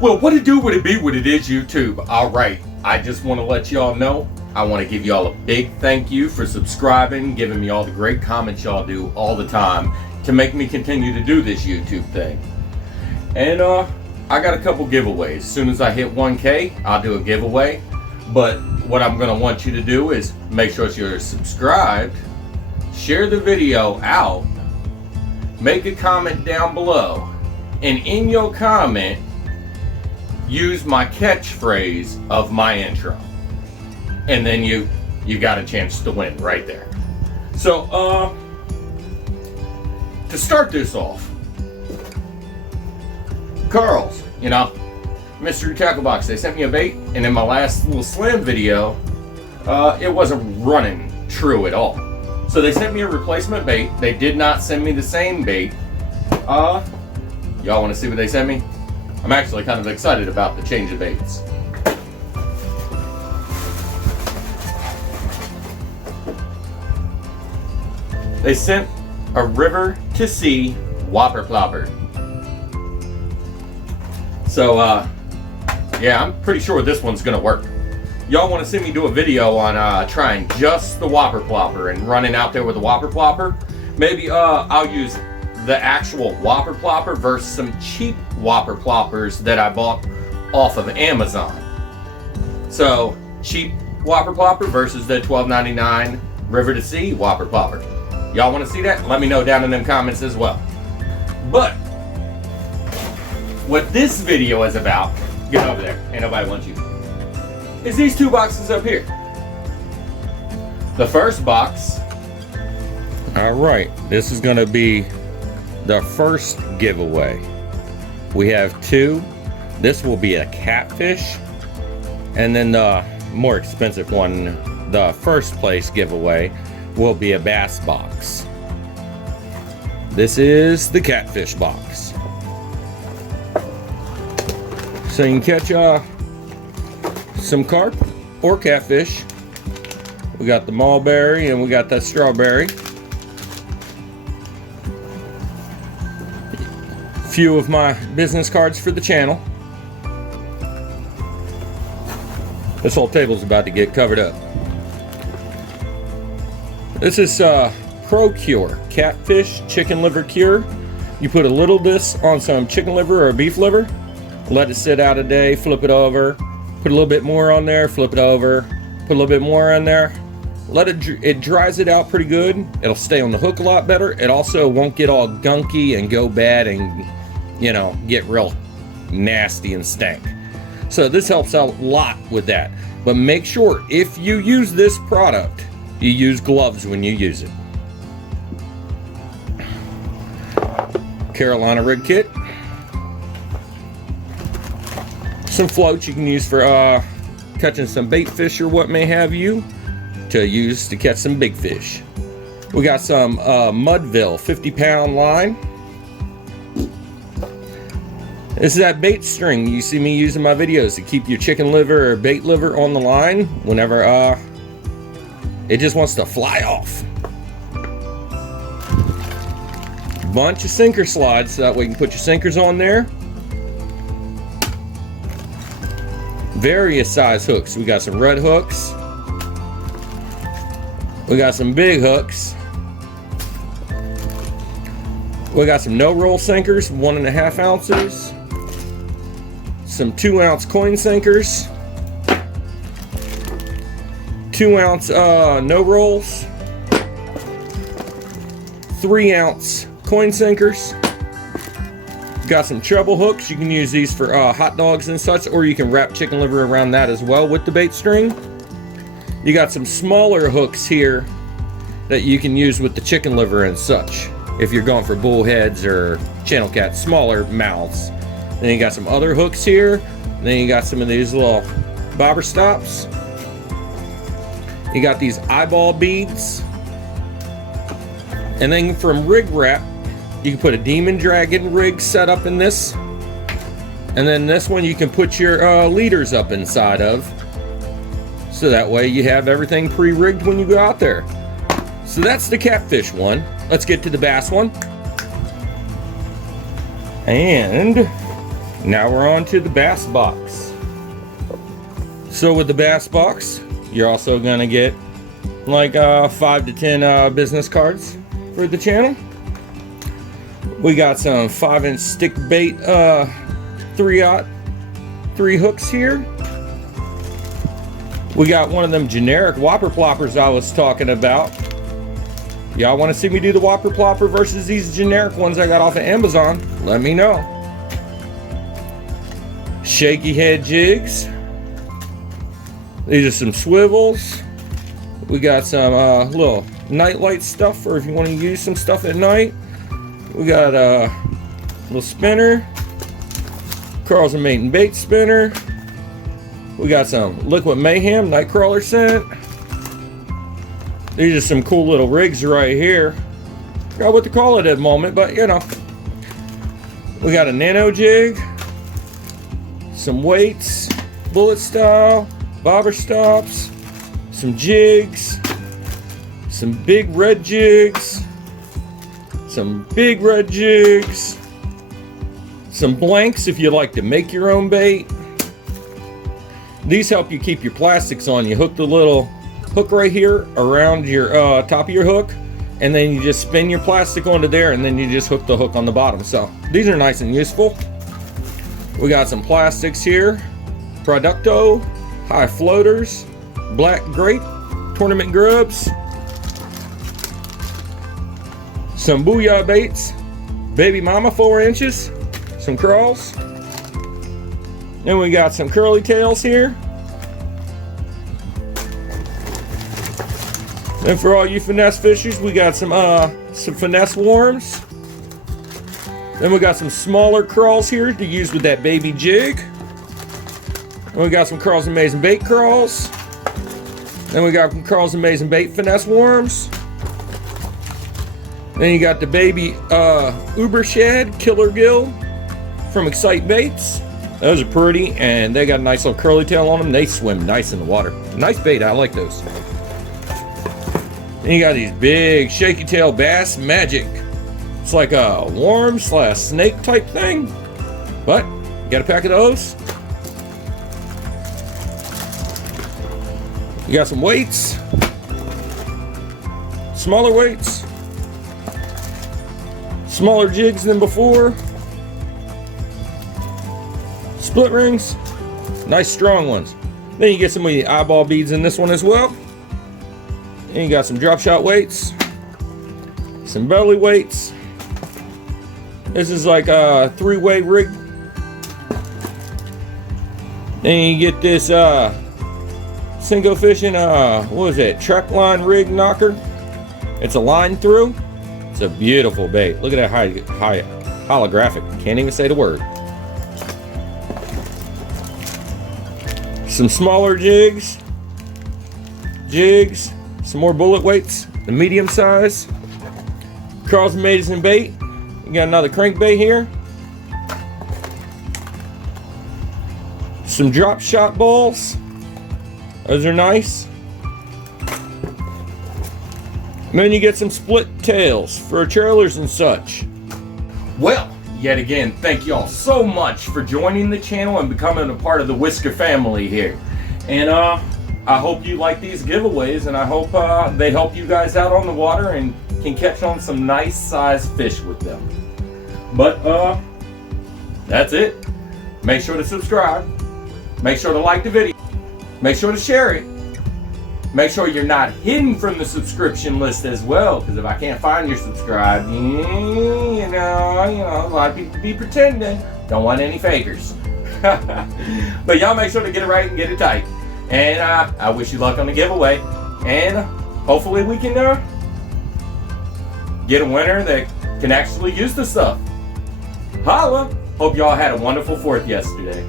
Well, what it do, what it be, what it is, YouTube. Alright, I just want to let y'all know, I want to give y'all a big thank you for subscribing, giving me all the great comments y'all do all the time to make me continue to do this YouTube thing. And I got a couple giveaways. As soon as I hit 1K, I'll do a giveaway. But what I'm going to want you to do is make sure you're subscribed, share the video out, make a comment down below, and in your comment, use my catchphrase of my intro. And then you got a chance to win right there. So, to start this off, Carl's, Mystery Tackle Box, they sent me a bait, and in my last little slam video, it wasn't running true at all. So they sent me a replacement bait. They did not send me the same bait. Y'all want to see what they sent me? I'm actually kind of excited about the change of baits. They sent a river to sea whopper plopper. So, yeah, I'm pretty sure this one's gonna work. Y'all want to see me do a video on trying just the whopper plopper and running out there with the whopper plopper? Maybe I'll use the actual whopper plopper versus some cheap whopper ploppers that I bought off of Amazon. So, cheap whopper plopper versus the $12.99 river to sea whopper plopper. Y'all want to see that? Let me know down in them comments as well. But what this video is about, get over there, ain't nobody wants you, is these two boxes up here. The first box, alright, this is going to be the first giveaway. We have two. This will be a catfish, and then the more expensive one, the first place giveaway, will be a bass box. This is the catfish box. So you can catch some carp or catfish. We got the mulberry and we got that strawberry. Few of my business cards for the channel. This whole table's about to get covered up. This is Procure Catfish Chicken Liver Cure. You put a little of this on some chicken liver or beef liver, let it sit out a day, flip it over, put a little bit more on there, flip it over, put a little bit more on there. Let it dries it out pretty good. It'll stay on the hook a lot better. It also won't get all gunky and go bad and get real nasty and stank. So this helps out a lot with that. But make sure if you use this product, you use gloves when you use it. Carolina rig kit. Some floats you can use for catching some bait fish or what may have you, to use to catch some big fish. We got some Mudville 50-pound line. This is that bait string you see me using in my videos to keep your chicken liver or bait liver on the line whenever it just wants to fly off. Bunch of sinker slides so that way you can put your sinkers on there. Various size hooks. We got some red hooks. We got some big hooks. We got some no-roll sinkers, 1.5 ounces. Some 2-ounce coin sinkers. 2-ounce no rolls, 3-ounce coin sinkers. Got some treble hooks. You can use these for hot dogs and such, or you can wrap chicken liver around that as well with the bait string. You got some smaller hooks here that you can use with the chicken liver and such if you're going for bullheads or channel cats, smaller mouths. Then you got some other hooks here. Then you got some of these little bobber stops. You got these eyeball beads. And then from rig wrap, you can put a Demon Dragon rig set up in this. And then this one you can put your leaders up inside of. So that way you have everything pre-rigged when you go out there. So that's the catfish one. Let's get to the bass one. And Now we're on to the bass box. So with the bass box, you're also gonna get like 5 to 10 business cards for the channel. We got some 5-inch stick bait 3/03 hooks here. We got one of them generic whopper ploppers I was talking about. Y'all want to see me do the whopper plopper versus these generic ones I got off of Amazon? Let me know. Shaky head jigs. These are some swivels. We got some little nightlight stuff for if you want to use some stuff at night. We got a little spinner. Carl's and Maiden bait spinner. We got some Liquid Mayhem Nightcrawler scent. These are some cool little rigs right here. Forgot what to call it at the moment, but you know. We got a nano jig, some weights, bullet style, bobber stops, some jigs, some big red jigs, some big red jigs, some blanks if you like to make your own bait. These help you keep your plastics on. You hook the little hook right here around your top of your hook, and then you just spin your plastic onto there, and then you just hook the hook on the bottom. So these are nice and useful. We got some plastics here, Producto, high floaters, black grape, tournament grubs, some booyah baits, baby mama 4 inches, some crawls. Then we got some curly tails here. And for all you finesse fishers, we got some finesse worms. Then we got some smaller crawls here to use with that baby jig. And we got some Carl's Amazing Bait crawls. Then we got some Carl's Amazing Bait finesse worms. Then you got the baby Uber Shad Killer Gill from Excite Baits. Those are pretty, and they got a nice little curly tail on them. They swim nice in the water. Nice bait, I like those. Then you got these big shaky tail Bass Magic. It's like a worm / snake type thing. But, you got a pack of those. You got some weights. Smaller weights. Smaller jigs than before. Split rings, nice strong ones. Then you get some of the eyeball beads in this one as well. And you got some drop shot weights, some belly weights. This is like a 3-way rig. Then you get this single fishing what is it, trap line rig knocker. It's a line through. It's a beautiful bait. Look at that high holographic. Can't even say the word. Some smaller jigs, some more bullet weights, the medium size. Carl's Amazing Bait. You got another crankbait here. Some drop shot balls. Those are nice. And then you get some split tails for trailers and such. Well, yet again, thank y'all so much for joining the channel and becoming a part of the Whisker family here. And I hope you like these giveaways, and I hope they help you guys out on the water and can catch on some nice sized fish with them. But that's it. Make sure to subscribe. Make sure to like the video. Make sure to share it. Make sure you're not hidden from the subscription list as well, because if I can't find your subscribe, you know, a lot of people be pretending. Don't want any fakers. But y'all make sure to get it right and get it tight. And I wish you luck on the giveaway. And hopefully we can get a winner that can actually use the stuff. Holla! Hope y'all had a wonderful 4th yesterday.